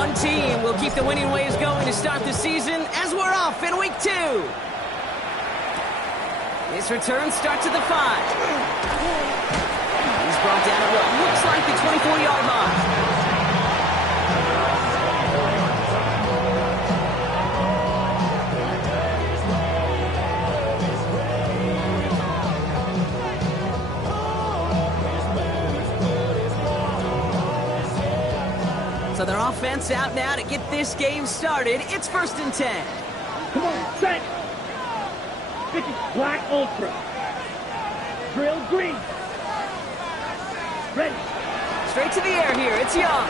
one team will keep the winning ways going to start the season as we're off in week 2. This return starts at the 5. He's brought down at what looks like the 24-yard line. So their offense out now to get this game started. It's 1st and 10. Come on, set. 50 black ultra. Drill green. Ready. Straight to the air here. It's Young.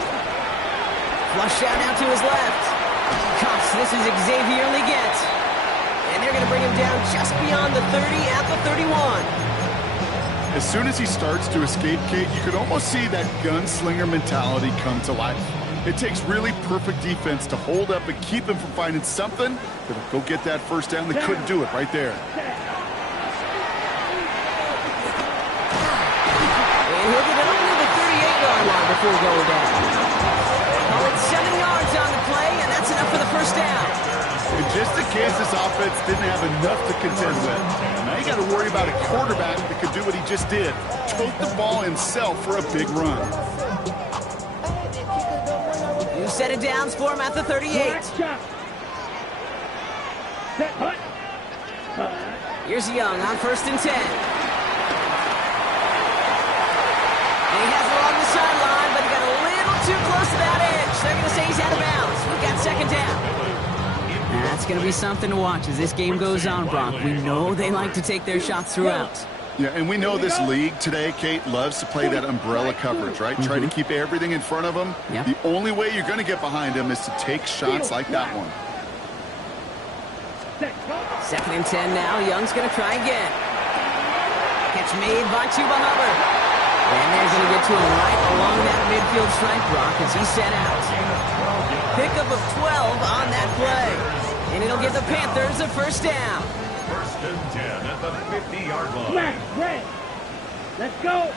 Flush out now to his left. Cuffs. This is Xavier Leggett. And they're going to bring him down just beyond the 30 at the 31. As soon as he starts to escape, Kate, you could almost see that gunslinger mentality come to life. It takes really perfect defense to hold up and keep him from finding something that'll go get that first down. They couldn't do it right there. And he'll get over to the 38-yard line before going down. Call it 7 yards on the play, and that's enough for the first down. And just in case this offense didn't have enough to contend with, now you got to worry about a quarterback that could do what he just did, tote the ball himself for a big run. Set of downs for him at the 38. Here's Young on 1st and 10. And he has it along the sideline, but he got a little too close to that edge. They're going to say he's out of bounds. We've got 2nd down. That's going to be something to watch as this game goes on, Brock. We know they like to take their shots throughout. Yeah, and we know this league today, Kate, loves to play that umbrella coverage, right? Try to keep everything in front of them. Yep. The only way you're going to get behind them is to take shots like that one. 2nd and 10 now. Young's going to try again. Catch made by Chuba Hubbard. And they're going to get to him right along that midfield stripe, Brock, as he's set out. Pickup of 12 on that play. And it'll give the Panthers a first down. 1st and 10 at the 50-yard line. Smash, red. Let's go.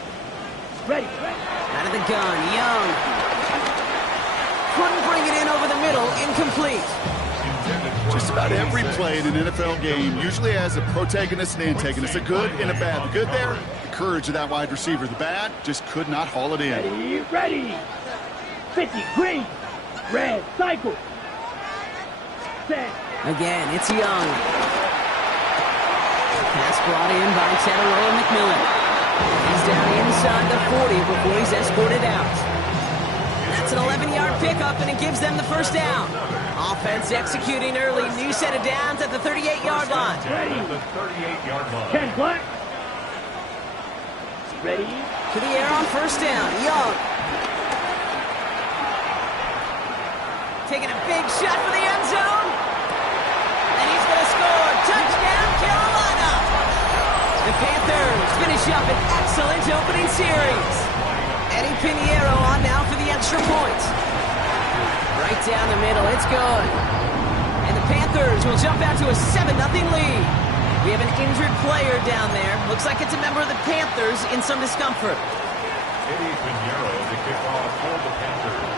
Ready. Out of the gun, Young. Couldn't bring it in over the middle, incomplete. Just about every play in an NFL game usually has a protagonist and antagonist, a good and a bad. The good there, the courage of that wide receiver. The bad, just could not haul it in. Ready. 50, green. Red, cycle. Set. Again, it's Young. Pass brought in by Tedero McMillan. He's down inside the 40 before he's escorted out. That's an 11-yard pickup, and it gives them the first down. Offense executing early. New set of downs at the 38-yard line. Ready. At the 38-yard line. 10 black. Ready. To the air on 1st down. Young. Taking a big shot for the end zone. And he's going to score. Touchdown, Carolina. The Panthers finish up an excellent opening series. Eddie Pinheiro on now for the extra point. Right down the middle, it's good. And the Panthers will jump out to a 7-0 lead. We have an injured player down there. Looks like it's a member of the Panthers in some discomfort. Eddie Pinheiro to kick off for the Panthers.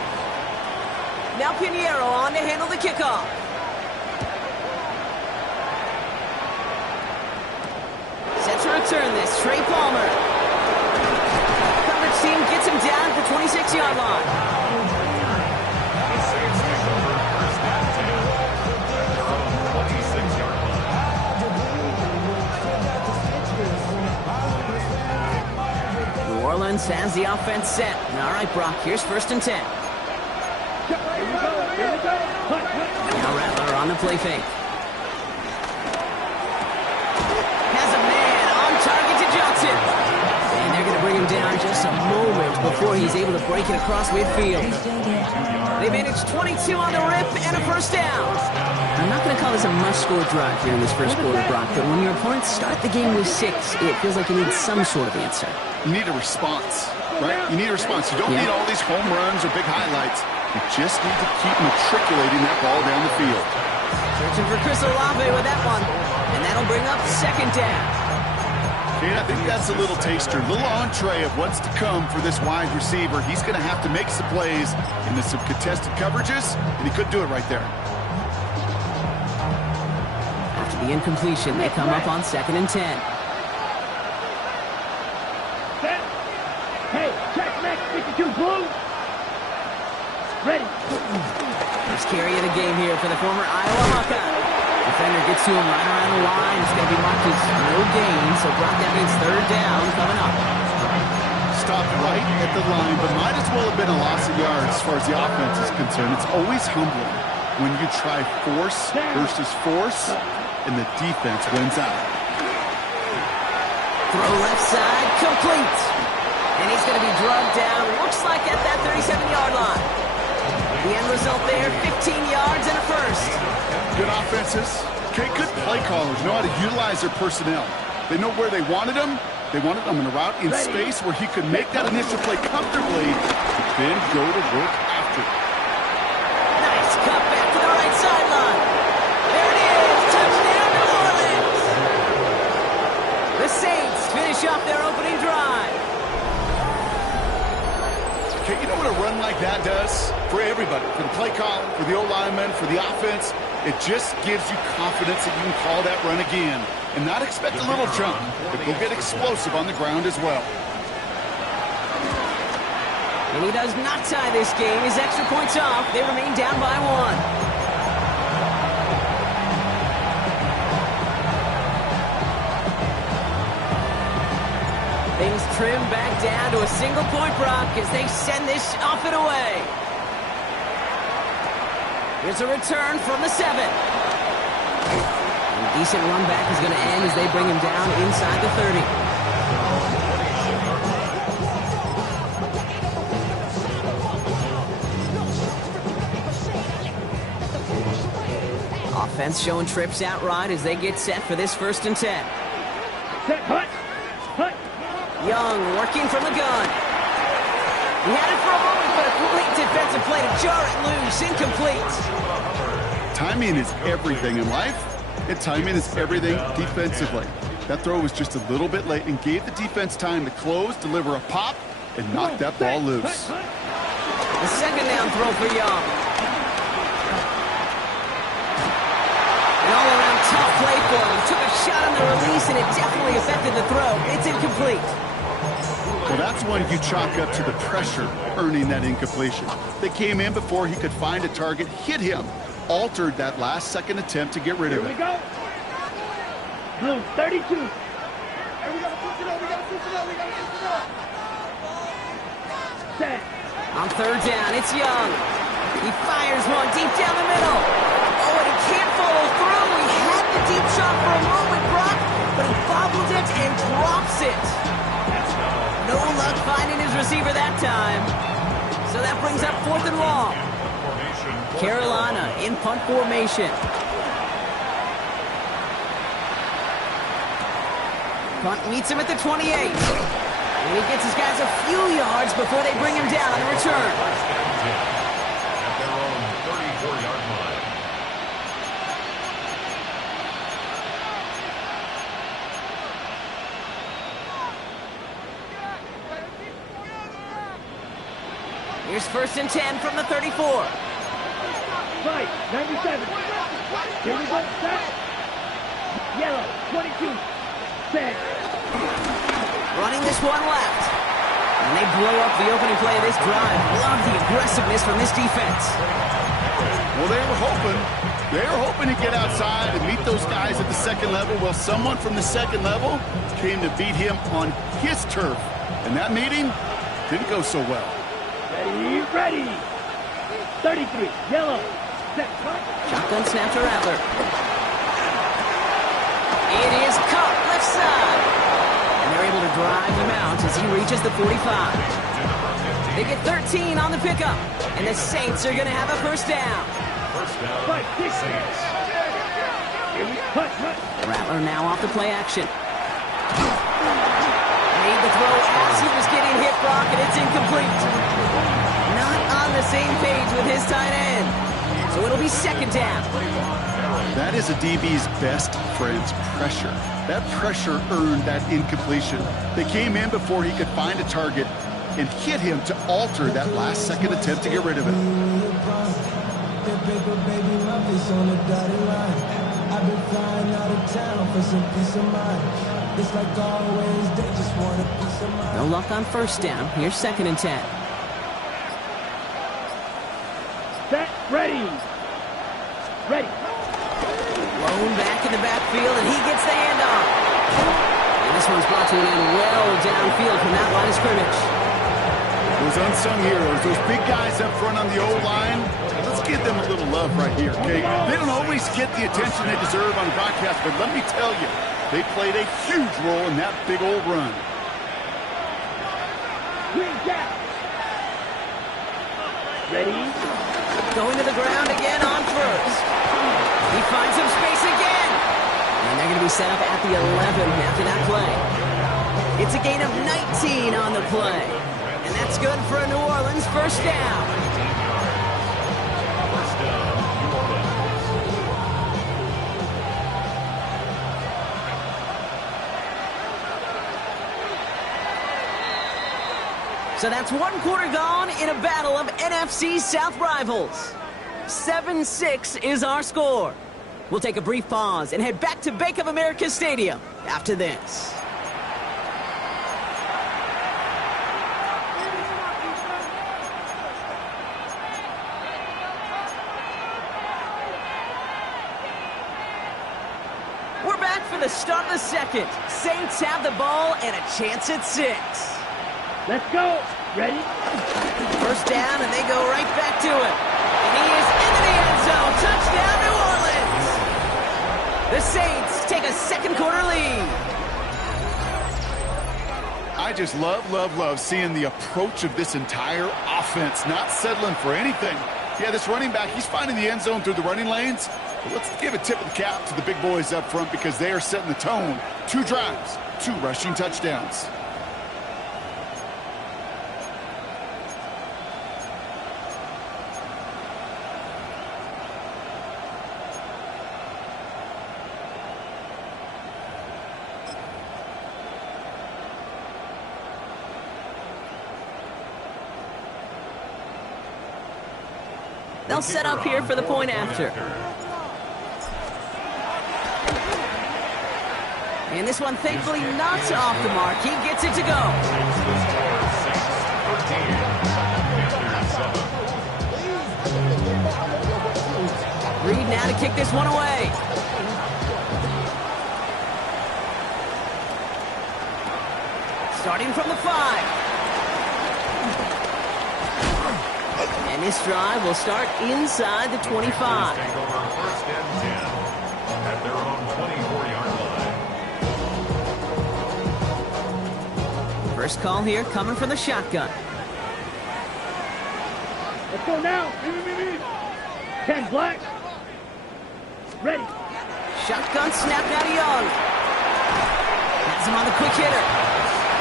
Now Pinheiro on to handle the kickoff. Set to return this, Trey Palmer. Coverage team gets him down at the 26-yard line. The Saints take over 1st and 10 at their own 26-yard line. New Orleans has the offense set. All right, Brock, here's 1st and 10. Now Rattler on the play fake. Has a man on target to Johnson. And they're going to bring him down just a moment before he's able to break it across midfield. They managed 22 on the rip and a first down. I'm not going to call this a must-score drive here in this first quarter, Brock, but when your opponents start the game with 6, it feels like you need some sort of answer. You need a response, right? You need a response. You don't need all these home runs or big highlights. You just need to keep matriculating that ball down the field. Searching for Chris Olave with that one. And that'll bring up 2nd down. I think that's a little taster, a little entree of what's to come for this wide receiver. He's going to have to make some plays into some contested coverages, and he couldn't do it right there. After the incompletion, they come up on 2nd and 10. Set. Hey, check next, 52 blue. Ready. First carry of the game here for the former Iowa Hawkeye. Defender gets to him right around the line. It's going to be marked as no gain, so Brock, that means 3rd down coming up. Stopped right at the line, but might as well have been a loss of yards as far as the offense is concerned. It's always humbling when you try force versus force, and the defense wins out. Throw left side, complete. And he's going to be drugged down, looks like at that 37-yard line. The end result there, 15 yards and a first. Good offenses. Okay, good play callers know how to utilize their personnel. They know where they wanted them. They wanted them in a route in space where he could make that initial play comfortably, but then go to work after. Nice cut back to the right sideline. There it is, touchdown New Orleans. The Saints finish off their opening drive. Okay, you know what a run like that does? For everybody, for the play caller, for the O-lineman, for the offense, it just gives you confidence that you can call that run again and not expect a little jump, but go get explosive on the ground as well. And he does not tie this game. His extra points off. They remain down by 1. Things trim back down to a single-point Brock as they send this off and away. Here's a return from the 7. A decent run back is going to end as they bring him down inside the 30. Offense showing trips outright as they get set for this 1st and 10. Set, hut. Young working from the gun. He had it for a moment, but a complete defensive play to jar it loose. Incomplete. Timing is everything in life, and timing is everything defensively. That throw was just a little bit late and gave the defense time to close, deliver a pop, and knock that ball loose. The 2nd down throw for Young. An all-around tough play for him. Took a shot on the release, and it definitely affected the throw. It's incomplete. Well, that's one you chalk up to the pressure earning that incompletion. They came in before he could find a target, hit him, altered that last-second attempt to get rid of it. Here we go. Blue, 32. Hey, we gotta push it up. Set. On 3rd down, it's Young. He fires one deep down the middle. Oh, and he can't follow through. He had the deep shot for a moment, Brock, but he bobbled it and drops it. No luck finding his receiver that time. So that brings up 4th and long. Carolina in punt formation. Punt meets him at the 28. And he gets his guys a few yards before they bring him down on the return. At their own 34-yard line. Here's 1st and 10 from the 34. Right, 97. Here we go, set. Yellow, 22. Set. Running this one left. And they blow up the opening play of this drive. Love the aggressiveness from this defense. Well, they were hoping to get outside and meet those guys at the 2nd level. Well, someone from the 2nd level came to beat him on his turf. And that meeting didn't go so well. Ready. 33, yellow. Set. Shotgun snap to Rattler. It is caught left side. And they're able to drive him out as he reaches the 45. They get 13 on the pickup. And the Saints are going to have a 1st down. First down, 5, 6. Saints. Here we cut. Rattler now off the play action. Made the throw as he was getting hit, Brock, and it's incomplete. Not on the same page with his tight end. So it'll be be second down. That is a DB's best friend's pressure. That pressure earned that incompletion. They came in before he could find a target and hit him to alter that last-second attempt to get rid of it. No luck on first down. Here's second and 10. Set, ready. Ready. Blown back in the backfield, and he gets the handoff. And this one's brought to an end well downfield from that line of scrimmage. Those unsung heroes, those big guys up front on the O-line, let's give them a little love right here, okay? They don't always get the attention they deserve on broadcast, but let me tell you, they played a huge role in that big old run. Green gap. Ready. Going to the ground again on first. He finds some space again. And they're going to be set up at the 11 after that play. It's a gain of 19 on the play. And that's good for a New Orleans first down. So that's one quarter gone in a battle of NFC South rivals. 7-6 is our score. We'll take a brief pause and head back to Bank of America Stadium after this. We're back for the start of the second. Saints have the ball and a chance at 6. Let's go. Ready. First down, and they go right back to it. And he is into the end zone. Touchdown, New Orleans. The Saints take a second quarter lead. I just love seeing the approach of this entire offense, not settling for anything. Yeah, this running back, he's finding the end zone through the running lanes. But let's give a tip of the cap to the big boys up front because they are setting the tone. 2 drives, 2 rushing touchdowns. They'll set up here for the point after. And this one, thankfully, not off the mark. He gets it to go. Reed now to kick this one away. Starting from the 5. And this drive will start inside the 25. First and 10 at their own 24-yard line. First call here coming from the shotgun. Let's go now. 10 black. Ready. Shotgun snap now to Young. Has him on the quick hitter.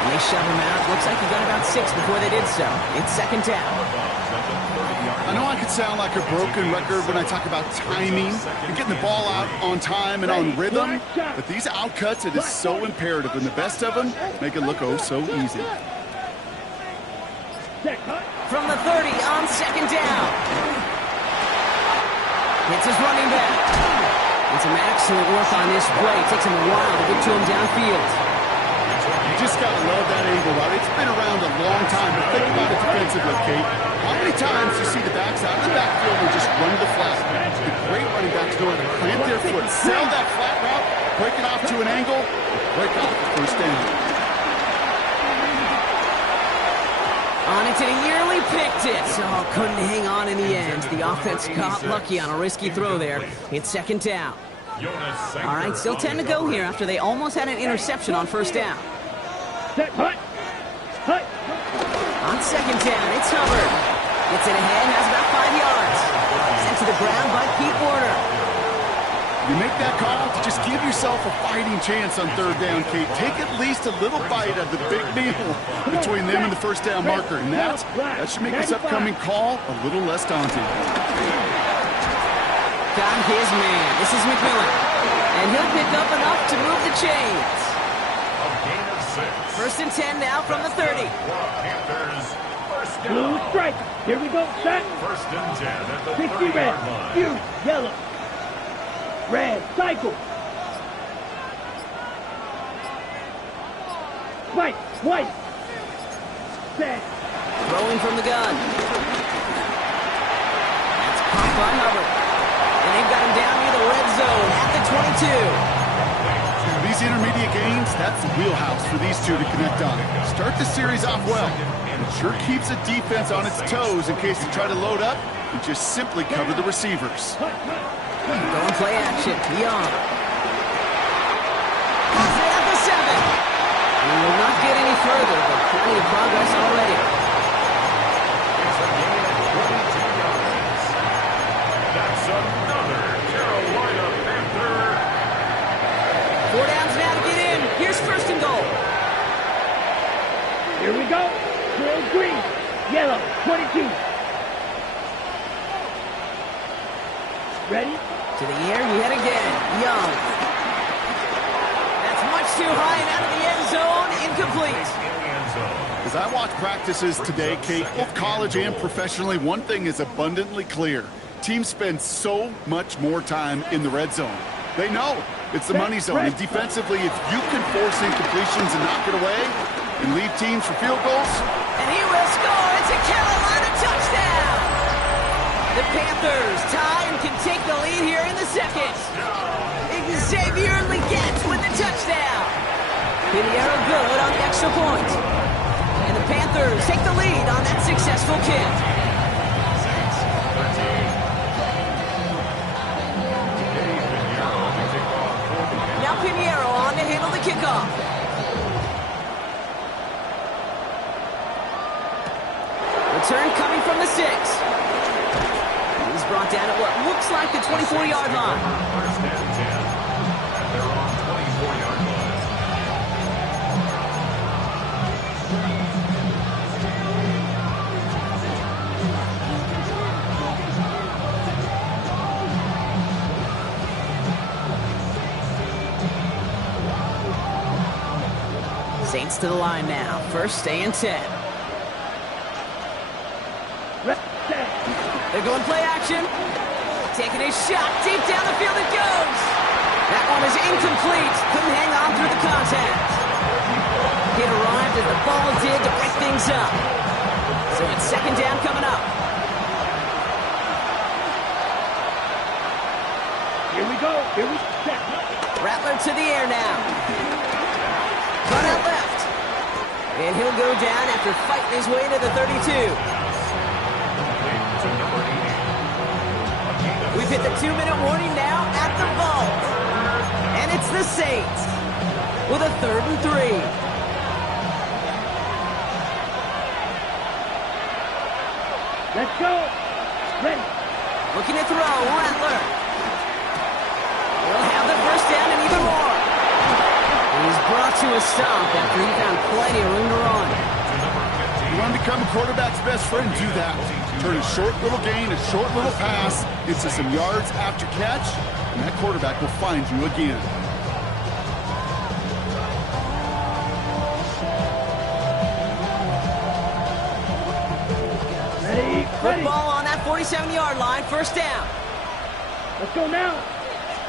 And they shove him out. Looks like he got about 6 before they did so. It's second down. I know I could sound like a broken record when I talk about timing and getting the ball out on time and on rhythm, but these outcuts, it is so imperative, and the best of them make it look oh so easy. From the 30 on second down. It's his running back. And some excellent work on this play. It takes him a while to get to him downfield. You just got to love that angle route. It's been around a long time, but think about it defensively, Kate. How many times do you see the backs out of the backfield and just run the flat? The great running backs know how to plant their foot, sell that flat route, break it off to an angle, break off the first down. On it, and he nearly picked it. Oh, couldn't hang on in the end. The offense got lucky on a risky throw there. It's second down. All right, still 10 to go here after they almost had an interception on first down. Set, hut. Hut. On second down, it's Hubbard. Gets it ahead, has about 5 yards. Sent to the ground by Pete Warner. You make that call to just give yourself a fighting chance on third down, Kate. Take at least a little bite of the big meal between them and the first down marker, and that should make this upcoming call a little less daunting. on his man. This is McMillan. And he'll pick up enough to move the chains. A gain of 6. First and 10 now from the 30. Panthers, first down. Blue strike. Here we go. Set. First and 10 at the 60 30-yard red. line. You. Yellow. Red. Cycle. White. White. Set. Throwing from the gun. That's caught by Hubbard. And they've got him down near the red zone at the 22. These intermediate gains, that's the wheelhouse for these two to connect on. Start the series off well. It sure keeps the defense on its toes in case they try to load up and just simply cover the receivers. Going play action. Young. Has it at the 7. He will not get any further, but plenty of progress already. It's a gain of 22 yards. That's another Carolina Panther. 4 downs now to get in. Here's first and goal. Here we go. Trail green. Yellow. 22. Ready? To the air, yet again. Young. That's much too high and out of the end zone. Incomplete. In the end zone. As I watch practices today, Kate, both college and professionally, one thing is abundantly clear. Teams spend so much more time in the red zone. They know it's the money zone. And defensively, if you can force incompletions and knock it away and leave teams for field goals. And he will score. It's a Carolina touchdown. The Panthers tie and can take the lead here in the second. Xavier Legette with the touchdown. Pinheiro good on the extra point. And the Panthers take the lead on that successful kick. Now Pinheiro on to handle the kickoff. Return coming from the 6. He's brought down at what looks like the 24-yard line. First and 10. And they're on 24-yard line. Saints to the line now. First and 10. They're going play action. Taking a shot. Deep down the field it goes. That one is incomplete. Couldn't hang on through the contact. It arrived as the ball did to break things up. So it's second down coming up. Here we go. Here we set. Rattler to the air now. Run out left. And he'll go down after fighting his way to the 32. We've hit the 2-minute warning now at the vault. And it's the Saints with a 3rd and 3. Let's go. Ready. Looking to throw, Rattler. He'll have the first down and even more. He's brought to a stop after he found plenty of room to run. You want to become a quarterback's best friend? Do that. Turn a short little gain, a short little pass into some yards after catch, and that quarterback will find you again. Ready. Ready. Football on that 47-yard line, first down. Let's go now.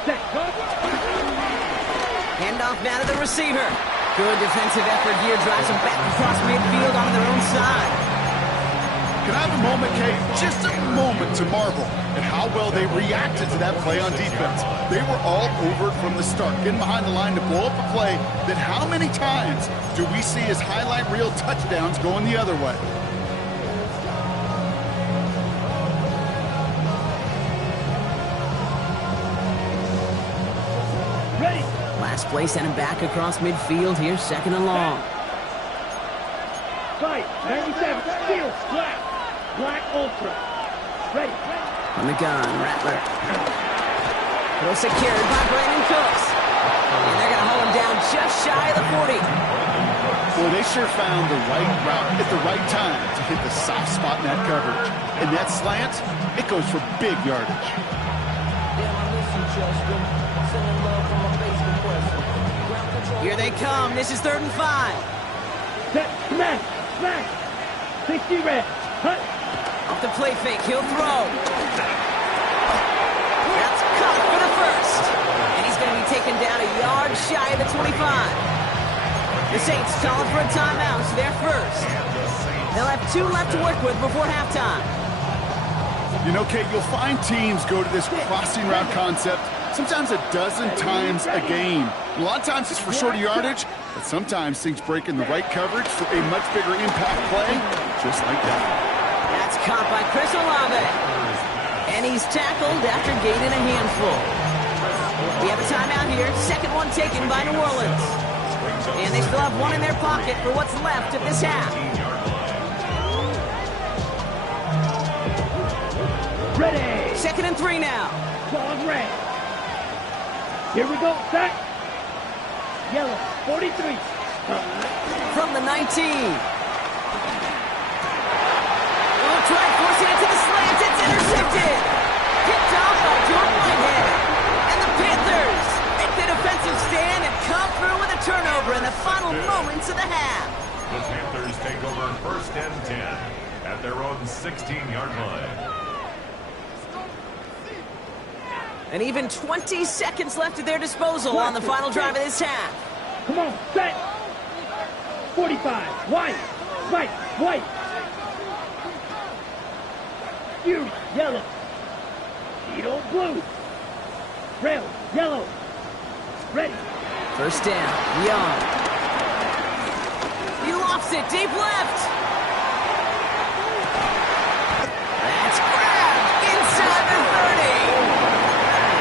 Set. Go. Handoff now to the receiver. Good defensive effort here, drives them back across midfield on their own side. Can I have a moment, Kate? Just a moment to marvel at how well they reacted to that play on defense. They were all over it from the start, getting behind the line to blow up a play that how many times do we see as highlight reel touchdowns going the other way? Ready. Last play sent him back across midfield here, second and long. Fight. 97. Steel. Black. Black Ultra. Ready. On the gun, Rattler. Well secured by Brandon Cooks. And they're going to hold him down just shy of the 40. Well, they sure found the right route at the right time to hit the soft spot in that coverage. And that slant, it goes for big yardage. Here they come. This is 3rd and 5. Set, smash, smash. 60 reps. Hut. Off the play fake, he'll throw. That's caught for the first. And he's going to be taken down a yard shy of the 25. The Saints calling for a timeout, so they're first. They'll have 2 left to work with before halftime. You know, Kate, you'll find teams go to this crossing route concept sometimes a dozen times a game. A lot of times it's for shorter yardage, but sometimes things break in the right coverage for a much bigger impact play, just like that. That's caught by Chris Olave. And he's tackled after gaining a handful. We have a timeout here. Second one taken by New Orleans. And they still have one in their pocket for what's left of this half. Ready. 2nd and 3 now. Ball red. Here we go. Set. Yellow. 43. From the 19. Oh, try forcing it to the slant. It's intercepted. Picked off by Jordan Whitehead. And the Panthers make the defensive stand and come through with a turnover in the final moments of the half. The Panthers take over 1st and 10 at their own 16-yard line. And even 20 seconds left at their disposal on the final drive of this half. Come on, set. 45. White. Right. White. Fury. Yellow. Cheeto blue. Rail. Yellow. Ready. First down. Young. He lofts it deep left. That's grabbed inside the 30.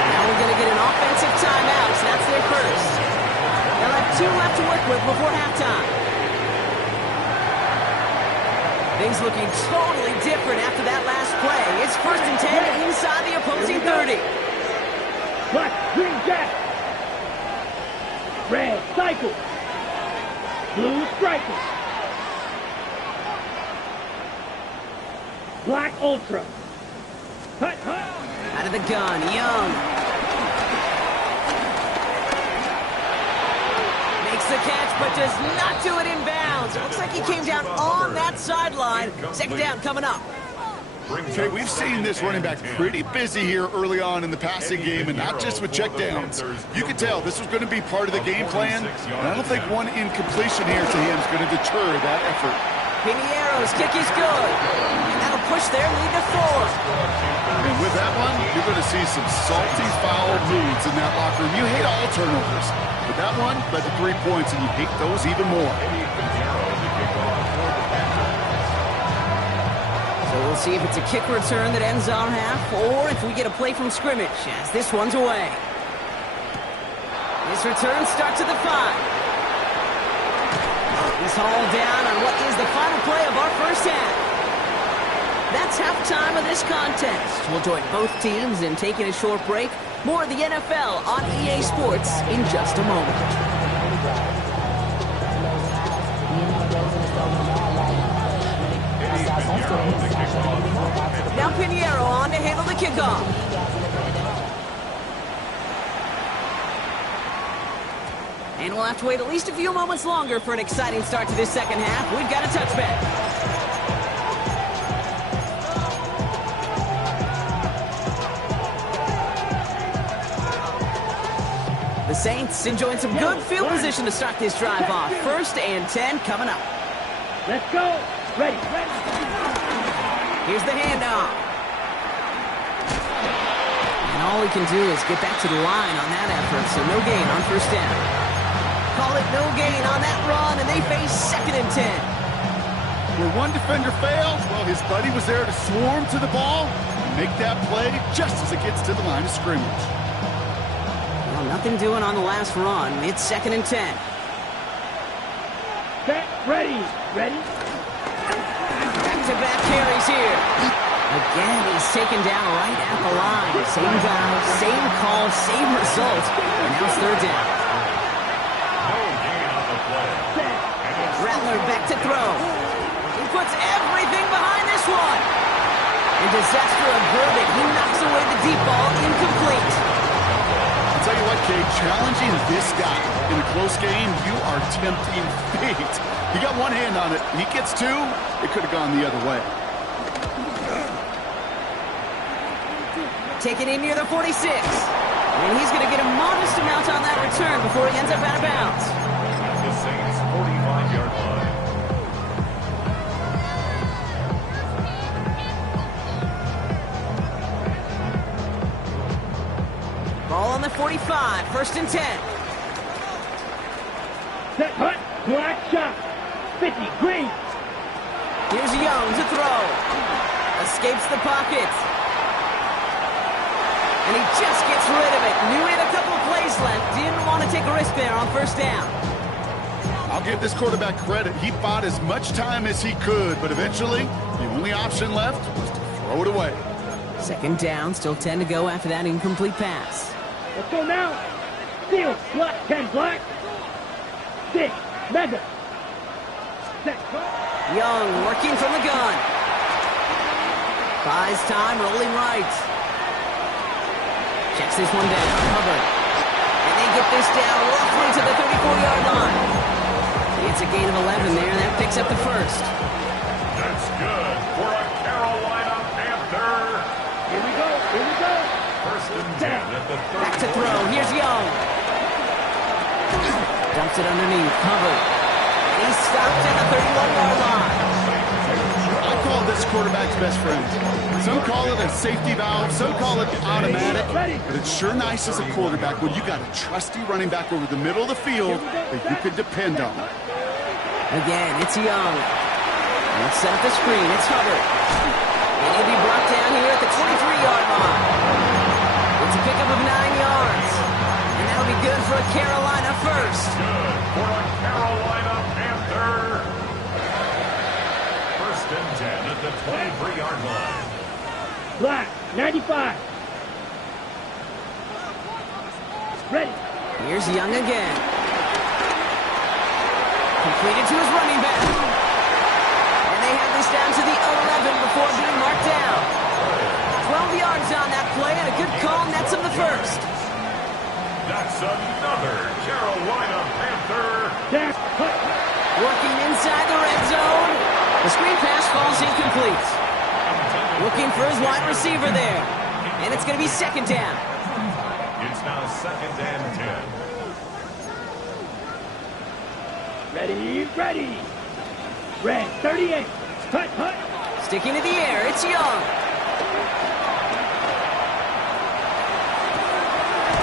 Now we're going to get an offensive timeout. So that's their first. They'll have 2 left to work with before halftime. Things looking totally different after that last play. It's 1st and 10 inside the opposing 30. Black. Green jack. Red. Cycle. Blue striker. Black ultra. Hut, hut. Out of the gun. Young. Makes the catch, but does not do it in bounds. It looks like he came down on that sideline. 2nd down coming up. Okay, we've seen this running back pretty busy here early on in the passing game, and not just with checkdowns. You can tell this was going to be part of the game plan, and I don't think one incompletion here to him is going to deter that effort. Piniero's kick is good, and that'll push their lead to 4. And with that one, you're going to see some salty, foul moods in that locker room. You hate all turnovers, but that one led to 3 points, and you hate those even more. So we'll see if it's a kick return that ends on half, or if we get a play from scrimmage as this one's away. This return starts at the 5. He's hauled down on what is the final play of our first half. That's halftime of this contest. We'll join both teams in taking a short break. More of the NFL on EA Sports in just a moment. Now Piniero on to handle the kickoff. And we'll have to wait at least a few moments longer for an exciting start to this second half. We've got a touchback. The Saints enjoying some good field position to start this drive off. 1st and 10 coming up. Let's go. Ready. Ready. Here's the handoff. And all he can do is get back to the line on that effort, so no gain on 1st down. Call it no gain on that run, and they face 2nd and 10. Where one defender fails, well, his buddy was there to swarm to the ball and make that play just as it gets to the line of scrimmage. Well, nothing doing on the last run. It's 2nd and 10. Set. Ready. Ready. Back-to-back carries here. Again, he's taken down right at the line. Same guy, same call, same result. And now it's 3rd down. Rattler back to throw. He puts everything behind this one. And disaster averted. He knocks away the deep ball, incomplete. I'll tell you what, Kate, challenging this guy in a close game, you are tempting fate. He got one hand on it. He gets two. It could have gone the other way. Taken in near the 46. And he's going to get a modest amount on that return before he ends up out of bounds. The Saints' 45-yard line. Ball on the 45, 1st and 10. Set, hut, black shot. 50, green. Here's Young to throw. Escapes the pocket. And he just gets rid of it. Knew he had a couple of plays left. Didn't want to take a risk there on 1st down. I'll give this quarterback credit. He bought as much time as he could, but eventually, the only option left was to throw it away. 2nd down, still 10 to go after that incomplete pass. Let's go now. Steal, black, 10, black. 6, Madden. Set, Young working from the gun. Buys time, rolling right. Checks this one down, Hubbard. And they get this down roughly to the 34-yard line. It's a gain of 11 there, and that picks up the 1st. That's good for a Carolina Panther. Here we go, here we go. 1st and 10 at the 34. Back to throw, here's Young. Dumps it underneath, Hubbard. And he's stopped at the 31-yard line. I call this quarterback's best friend. Some call it a safety valve, some call it automatic, but it's sure nice as a quarterback when you got a trusty running back over the middle of the field that you can depend on. Again, it's Young. Let's set up the screen, it's Hubbard. And he'll be brought down here at the 23-yard line. It's a pickup of 9 yards. And that'll be good for a Carolina 1st. Good for a Carolina Panther. 1st and 10 at the 23-yard line. Black, 95. Ready. Here's Young again. Completed to his running back. And they have this down to the 11 before being marked down. 12 yards on that play and a good call nets him the 1st. That's another Carolina Panther. Down, hut. Working inside the red zone. The screen pass falls incomplete. Looking for his wide receiver there. And it's going to be 2nd down. It's now 2nd and 10. Ready, ready. Red, 38. Hut, hut. Sticking to the air, it's Young.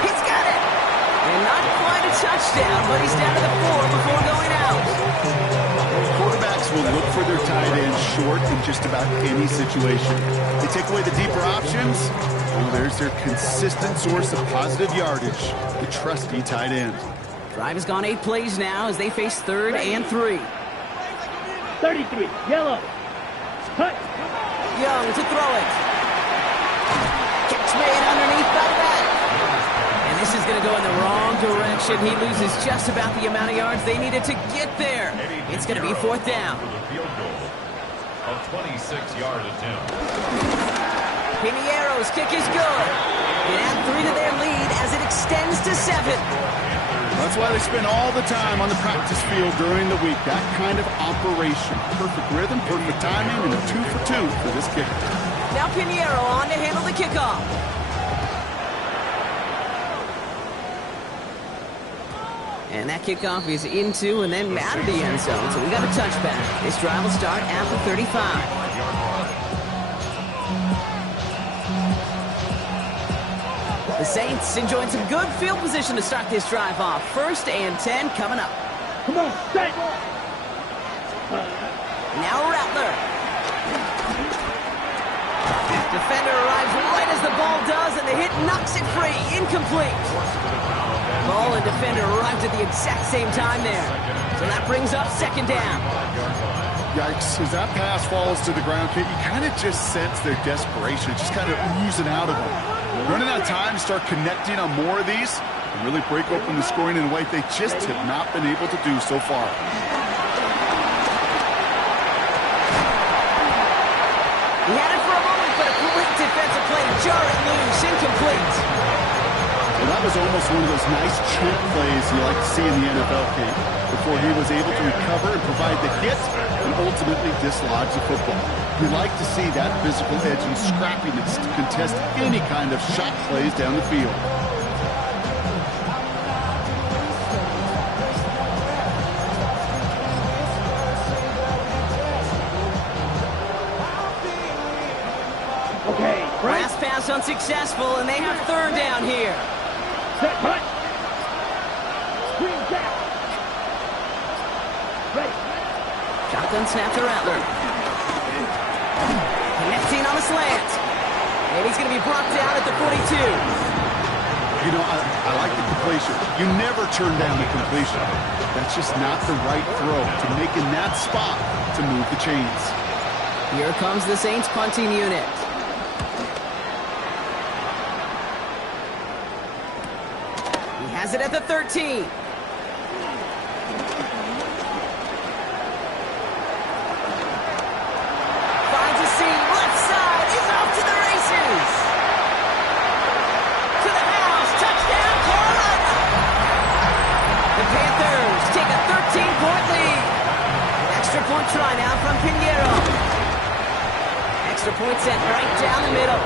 He's got it. And not quite a touchdown, but he's down to the 4 before going out. Quarterbacks will look for their tight end short in just about any situation. They take away the deeper options. Well, there's their consistent source of positive yardage, the trusty tight end. Drive has gone 8 plays now as they face 3rd and 3. 33, yellow. Hut. Young to throw it. Catch made underneath by the back. And this is going to go in the wrong direction. He loses just about the amount of yards they needed to get there. It's going to be 4th down. For the field goal. A 26-yard attempt. Piniero's kick is good. They add 3 to their lead as it extends to 7. That's why they spend all the time on the practice field during the week. That kind of operation. Perfect rhythm, perfect timing, and a 2 for 2 for this kicker. Now Piniero on to handle the kickoff. And that kickoff is into and then out of the end zone. So we got a touchback. This drive will start at the 35. The Saints enjoying some good field position to start this drive off. 1st and 10 coming up. Come on, set. Now Rattler. Defender arrives right as the ball does, and the hit knocks it free. Incomplete. Ball and defender arrived at the exact same time there. So that brings up 2nd down. Yikes, as that pass falls to the ground, Kate, you kind of just sense their desperation. It's just kind of oozing out of them. Running out of time, start connecting on more of these, and really break open the scoring in a way they just have not been able to do so far. He had it for a moment, but a jar it loose, incomplete. Well, that was almost one of those nice chunk plays you like to see in the NFL game before he was able to recover and provide the hit and ultimately dislodge the football. You like to see that physical edge and scrappiness to contest any kind of shot plays down the field. Okay, right. Last pass unsuccessful, and they have third down here. Set, cut. Screen down. Ready. Shotgun snap to Rattler. Connecting on the slant. And he's going to be brought down at the 42. You know, I like the completion. You never turn down the completion. That's just not the right throw to make in that spot to move the chains. Here comes the Saints punting unit. He has it at the 13. Finds a seam, left side, he's off to the races. To the house, touchdown, Carolina. The Panthers take a 13-point lead. Extra point try now from Pinheiro. Extra point set right down the middle.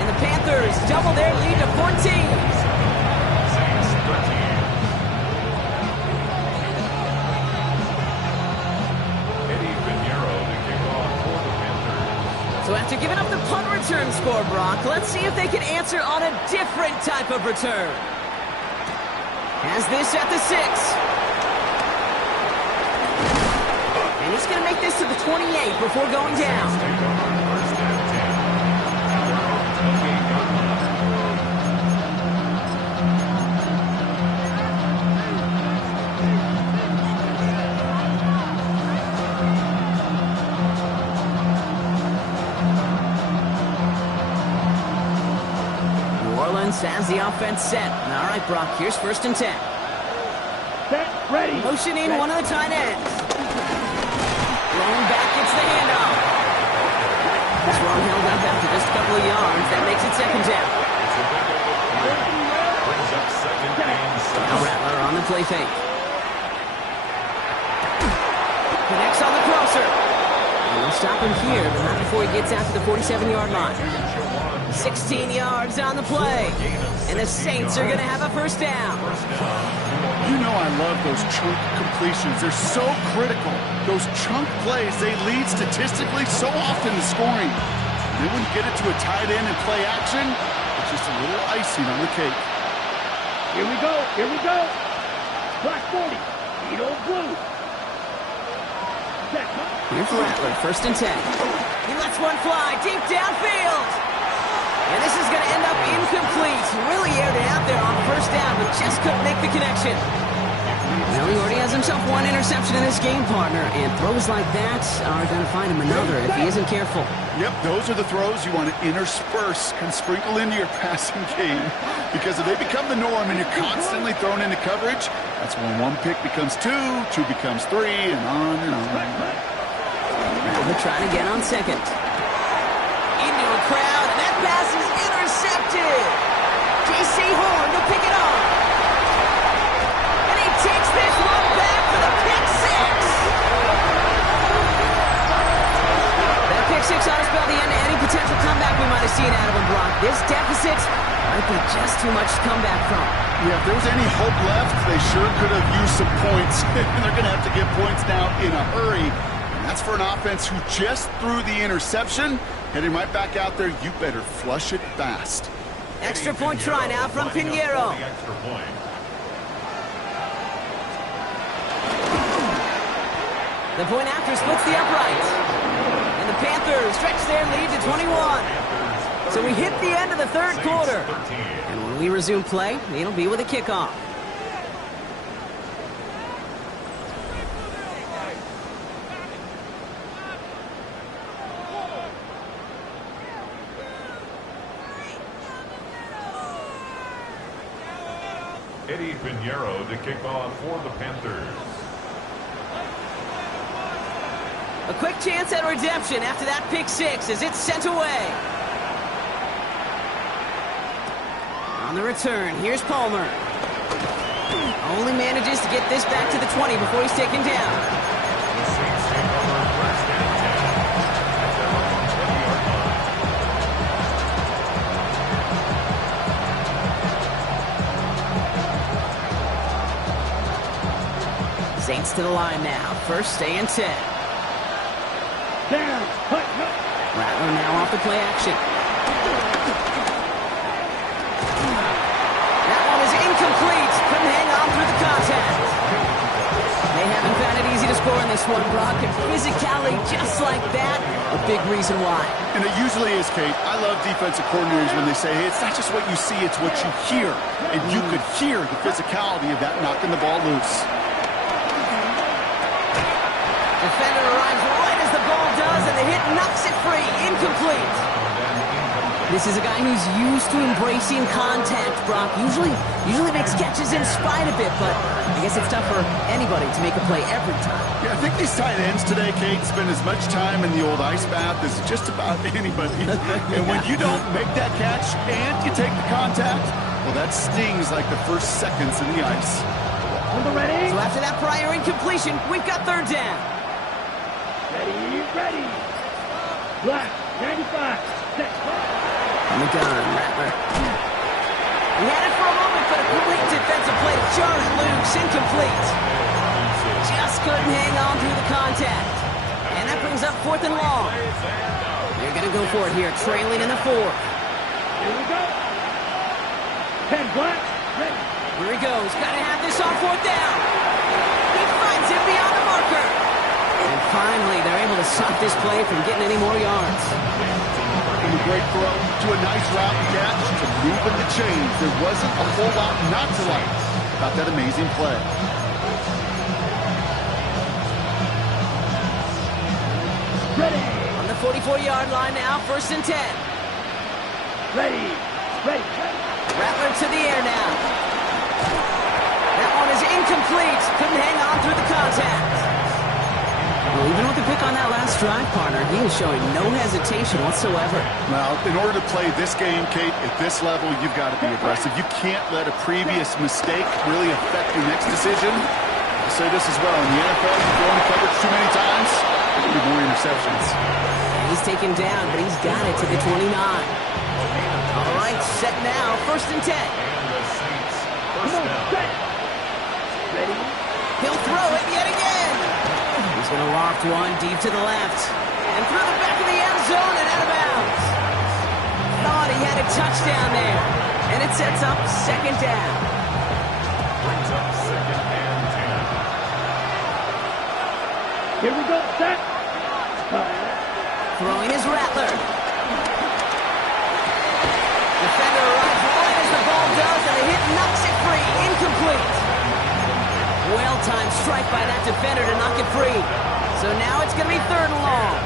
And the Panthers double their lead to 14. Saints 13. Eddie Pinheiro to kick off for the Panthers. So after giving up the punt return score, Brock, let's see if they can answer on a different type of return. Has this at the 6. And he's going to make this to the 28 before going down. Take over first and 10. Around 28-yard line. New Orleans has the offense set. All right, Brock, here's first and 10. Set, ready. Motioning one of the tight ends. Rolling back, gets the handoff. This one held up after just a couple of yards. That makes it second down. Brings up second and 7. Now Rattler on the play fake. Connects on the crosser. And we'll stop him here, but not before he gets out to the 47-yard line. 16 yards on the play. And the Saints are going to have a first down. You know I love those chunk completions. They're so critical. Those chunk plays, they lead statistically so often to scoring. And then when you get it to a tight end and play action, it's just a little icing on the cake. Here we go. Here we go. Black 40. Beat old blue. Set, cut. Here's Rattler, first and 10. He lets one fly deep downfield. And this is going to end up incomplete. Really aired it out there on first down, but just couldn't make the connection. Well, he already has himself one interception in this game, partner, and throws like that are going to find him another if he isn't careful. Yep, those are the throws you want to intersperse and sprinkle into your passing game. Because if they become the norm and you're constantly thrown into coverage, that's when one pick becomes two becomes three, and on and on. Now they're trying to get on second. Into a crowd, and that pass is intercepted. J.C. Horn to pick it up. And he takes this one back for the pick six. That pick six ought to spell the end to any potential comeback we might have seen out of him, Brock. This deficit might be just too much to come back from. Yeah, if there was any hope left, they sure could have used some points. And they're going to have to get points now in a hurry. And that's for an offense who just threw the interception. Heading right back out there, you better flush it fast. Extra point try now from Pinheiro. Extra point. The point after splits the upright. And the Panthers stretch their lead to 21. So we hit the end of the third quarter. And when we resume play, it'll be with a kickoff. Eddie Pinheiro to kick off for the Panthers. A quick chance at redemption after that pick six as it's sent away. On the return, here's Palmer. Only manages to get this back to the 20 before he's taken down. The Saints take over first and 10 at their own 20-yard line. Saints to the line now. First and 10. Down. Hut. Rattler now off the play action. That one is incomplete. Couldn't hang on through the contact. They haven't found it easy to score in this one, Brock. And physicality just like that, a big reason why. And it usually is, Kate. I love defensive coordinators when they say, hey, it's not just what you see, it's what you hear. And you could hear the physicality of that knocking the ball loose. Defender arrives right as the ball does, and the hit knocks it free. Incomplete. This is a guy who's used to embracing contact, Brock. Usually makes catches in spite of it, but I guess it's tough for anybody to make a play every time. Yeah, I think these tight ends today, Kate, spend as much time in the old ice bath as just about anybody. And when you don't make that catch and you take the contact, well, that stings like the first seconds in the ice. On the ready. So after that prior incompletion, we've got third down. Ready. Black, 95. Set. On the gun, Rattler. He had it for a moment, but a great defensive play to jar it loose. Incomplete. Just couldn't hang on through the contact. And that brings up 4th and long. They're going to go for it here, trailing in the 4. Here we go. 10 black. Ready. Here he goes. Got to have this on 4th down. He finds him beyond the marker. And finally, they're able to stop this play from getting any more yards. From a great throw to a nice route catch to moving the chains. There wasn't a whole lot not to like about that amazing play. Ready. On the 44-yard line now, 1st and 10. Ready. Rattler to the air now. That one is incomplete. Couldn't hang on through the contact. Well, even with the pick on that last drive, partner, he is showing no hesitation whatsoever. Well, in order to play this game, Kate, at this level, you've got to be aggressive. You can't let a previous mistake really affect your next decision. I'll say this as well. In the NFL, you throw in the coverage too many times, there'll be more interceptions. He's taken down, but he's got it to the 29. All right, set now, 1st and 10. And the Saints first down. Ready. He'll throw it yet again. He's going to loft one deep to the left. And through the back of the end zone and out of bounds. Thought he had a touchdown there. And it sets up 2nd down. Brings up 2nd and 10. Here we go. Set. Throwing is Rattler. Defender arrives right as the ball does, and the hit knocks it free. Incomplete. Well-timed strike by that defender to knock it free. So now it's going to be 3rd and long.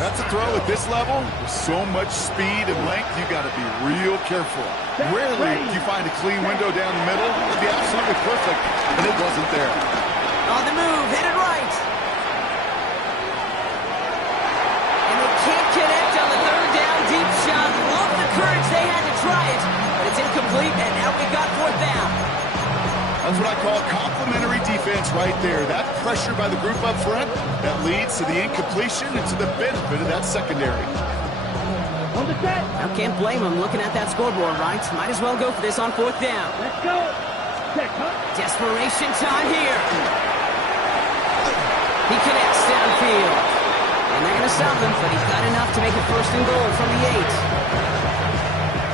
That's a throw at this level. With so much speed and length, you got to be real careful. Rarely do you find a clean window down the middle. It'd be absolutely perfect, and it wasn't there. On the move, headed right. And they can't connect on the 3rd down deep shot. Love the courage they had to try it, but it's incomplete, and now we've got 4th down. That's what I call complementary defense right there. That pressure by the group up front, that leads to the incompletion and to the benefit of that secondary. On the set. Now can't blame him looking at that scoreboard, right? Might as well go for this on 4th down. Let's go. Set. Desperation time here. He connects downfield. And they're going to stop him, but he's got enough to make it 1st and goal from the 8.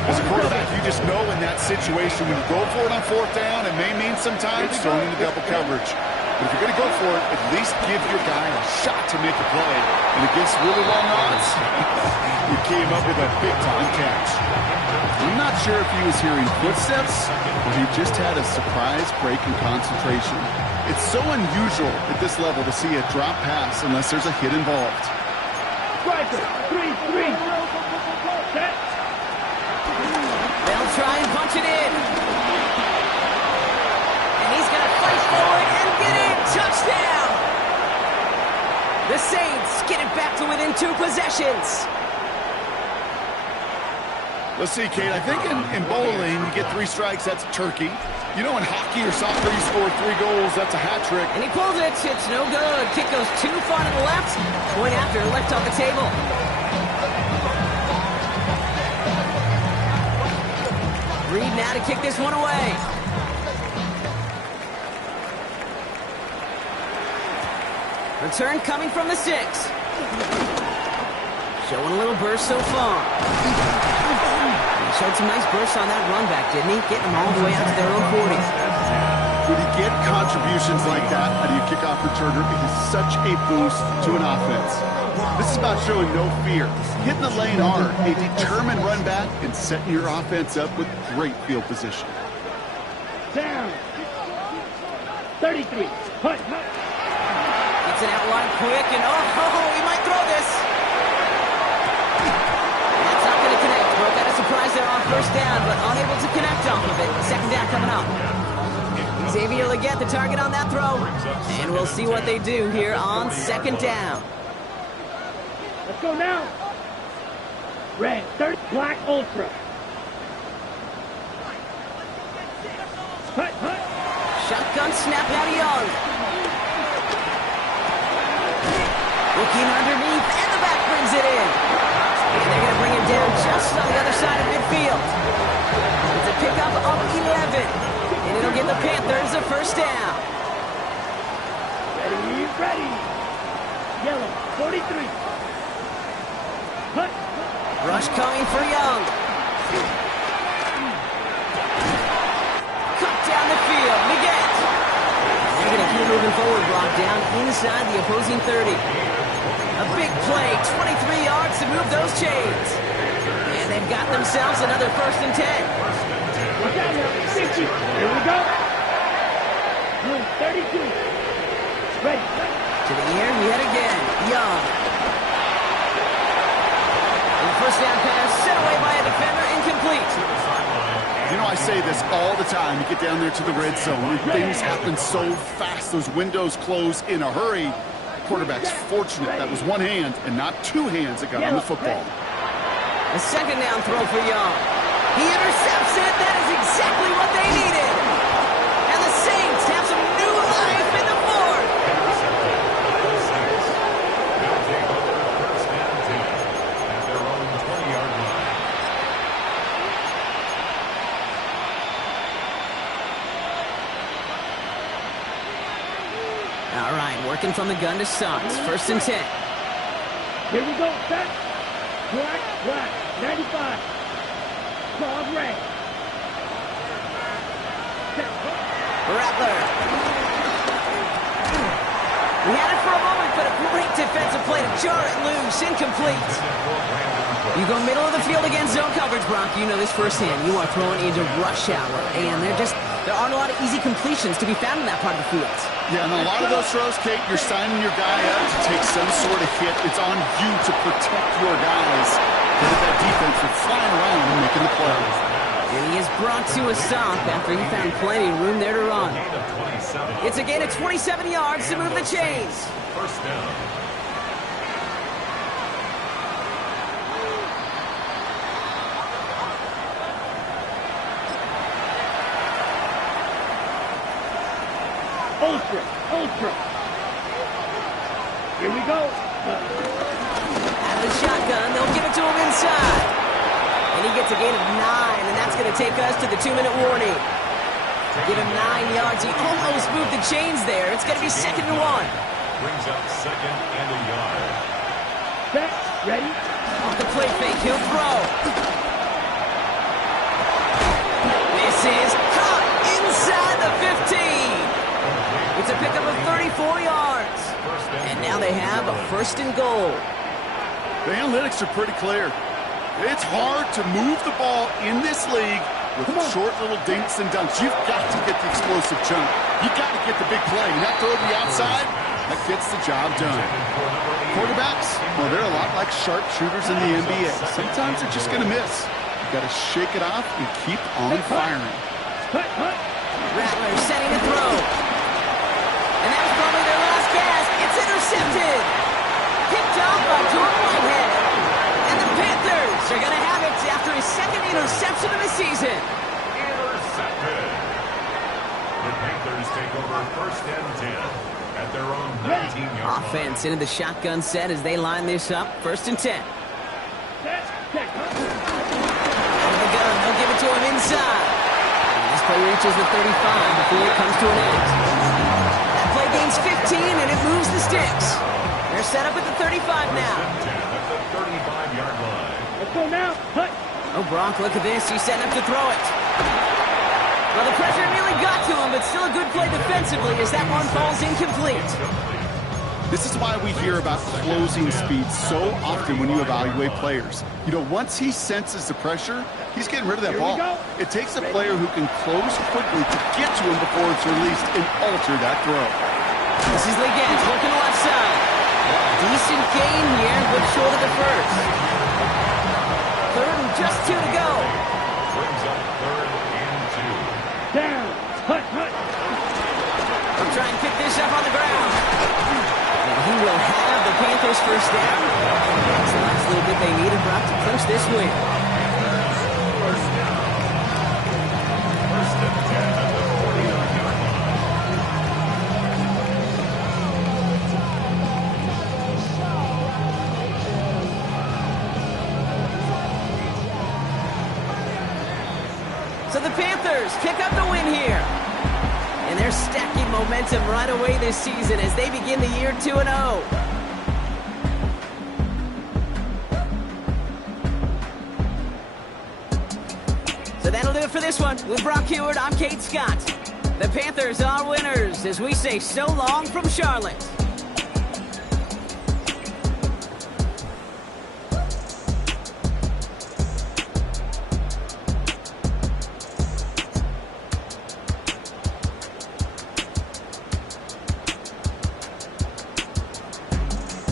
As a quarterback, you just know in that situation when you go for it on 4th down, it may mean sometimes throwing into double coverage. But if you're going to go for it, at least give your guy a shot to make a play. And against really long odds, he came up with a big-time catch. I'm not sure if he was hearing footsteps or he just had a surprise break in concentration. It's so unusual at this level to see a drop pass unless there's a hit involved. Striker. 3-3. Set. They'll try and punch it in. And he's going to fight for it and get in. Touchdown! The Saints get it back to within 2 possessions. Let's see, Kate, I think in bowling, 3 strikes, that's a turkey. You know, in hockey or soccer, you score 3 goals, that's a hat trick. And he pulls it. It's no good. Kick goes too far to the left. Point after, left on the table. Reed now to kick this one away. Return coming from the 6. Showing a little burst so far. He showed some nice bursts on that run back, didn't he? Getting them all the way out to their own 40. When you get contributions like that out of your kickoff returner, it is such a boost to an offense. This is about showing no fear, hitting the lane hard, a determined run back, and setting your offense up with great field position. Down. 33. Punt. Gets it out line quick, and he might throw this. That's not going to connect. Broke out a surprise there on first down, but unable to connect off of it. Second down coming up. Xavier Leggett, the target on that throw. And we'll see what they do here on second down. Let's go now. Red, 30, black, ultra. Hut. Shotgun snap out of Young. Looking underneath, and the back brings it in. And they're going to bring him down just on the other side of midfield. It's a pickup of 11. And it'll get the Panthers a first down. Ready. Yellow, 43. Hut. Rush coming for Young. Cut down the field. Leggett. They're going to keep moving forward. Brought down inside the opposing 30. A big play. 23 yards to move those chains. And they've got themselves another 1st and 10. Watch out now. 60. Here we go. Blue, 32. Ready. To the air yet again. Young. And the first down pass sent away by a defender, incomplete. You know, I say this all the time. You get down there to the red zone, and things happen so fast. Those windows close in a hurry. Quarterback's fortunate that was one hand and not 2 hands that got on the football. A second down throw for Young. He intercepts it. That is exactly what they needed. And the Saints have some new life in the 4th. They'll take over first and 10 at their own 20-yard line. All right, working from the gun to Suggs. 1st and 10. Here we go. Set. Black, 95. Claw red. Rattler. We had it for a moment, but a great defensive play to jar it loose. Incomplete. You go middle of the field against zone coverage, Brock. You know this firsthand. You are throwing into rush hour, and there aren't a lot of easy completions to be found in that part of the field. Yeah, and a lot of those throws, Kate, you're signing your guy up to take some sort of hit. It's on you to protect your guys. Look at that defense. They're flying around and making the play. And he is brought to a stop after he found plenty of room there to run. It's a gain of 27 yards to move the chains. First down. Ultra. Here we go. Out of the shotgun, they'll give it to him inside. And he gets a gain of 9, and that's going to take us to the 2-minute warning. Give him 9 yards. He almost moved the chains there. It's going to be 2nd and 1. Brings up 2nd and a yard. Set. Ready. Off the play fake, he'll throw. This is caught inside the 15. It's a pickup of 34 yards. And now they have a 1st and goal. The analytics are pretty clear. It's hard to move the ball in this league with short little dinks and dunks. You've got to get the explosive chunk. You've got to get the big play. And that throw to the outside, that gets the job done. Quarterbacks, well, they're a lot like sharpshooters in the NBA. Sometimes they're just going to miss. You've got to shake it off and keep on firing. Rattler setting to throw. And that was probably their last gasp. It's intercepted. Picked off by Jordan Whitehead. And the Panthers are going to have it after his 2nd interception of the season. first and 10 at their own 19-yard line. Offense into the shotgun set as they line this up. First and 10. That's check. Out of the gun, they'll give it to him inside. And this play reaches the 35 before it comes to an end. That play gains 15, and it moves the sticks. They're set up at the 35 now. First and 10 at the 35-yard line. Let's go now. Hut. Oh, Brock, look at this. He's setting up to throw it. Well, the pressure nearly got to him, but still a good play defensively as that one falls incomplete. This is why we hear about closing speed so often when you evaluate players. You know, once he senses the pressure, he's getting rid of that ball. It takes a player who can close quickly to get to him before it's released and alter that throw. This is Liggins working the left side. Decent gain here, but short of the first. Third and just 2 to go. Brings up third and 2. Down. Hut. They'll try and pick this up on the ground. And he will have the Panthers first down. It's the last little bit they needed, Brock, to clinch this win. First down. First and 10 at the 49-yard line. So the Panthers pick up the win here. And they're stacking momentum right away this season as they begin the year 2-0. So that'll do it for this one. With Brock Heward, I'm Kate Scott. The Panthers are winners as we say so long from Charlotte.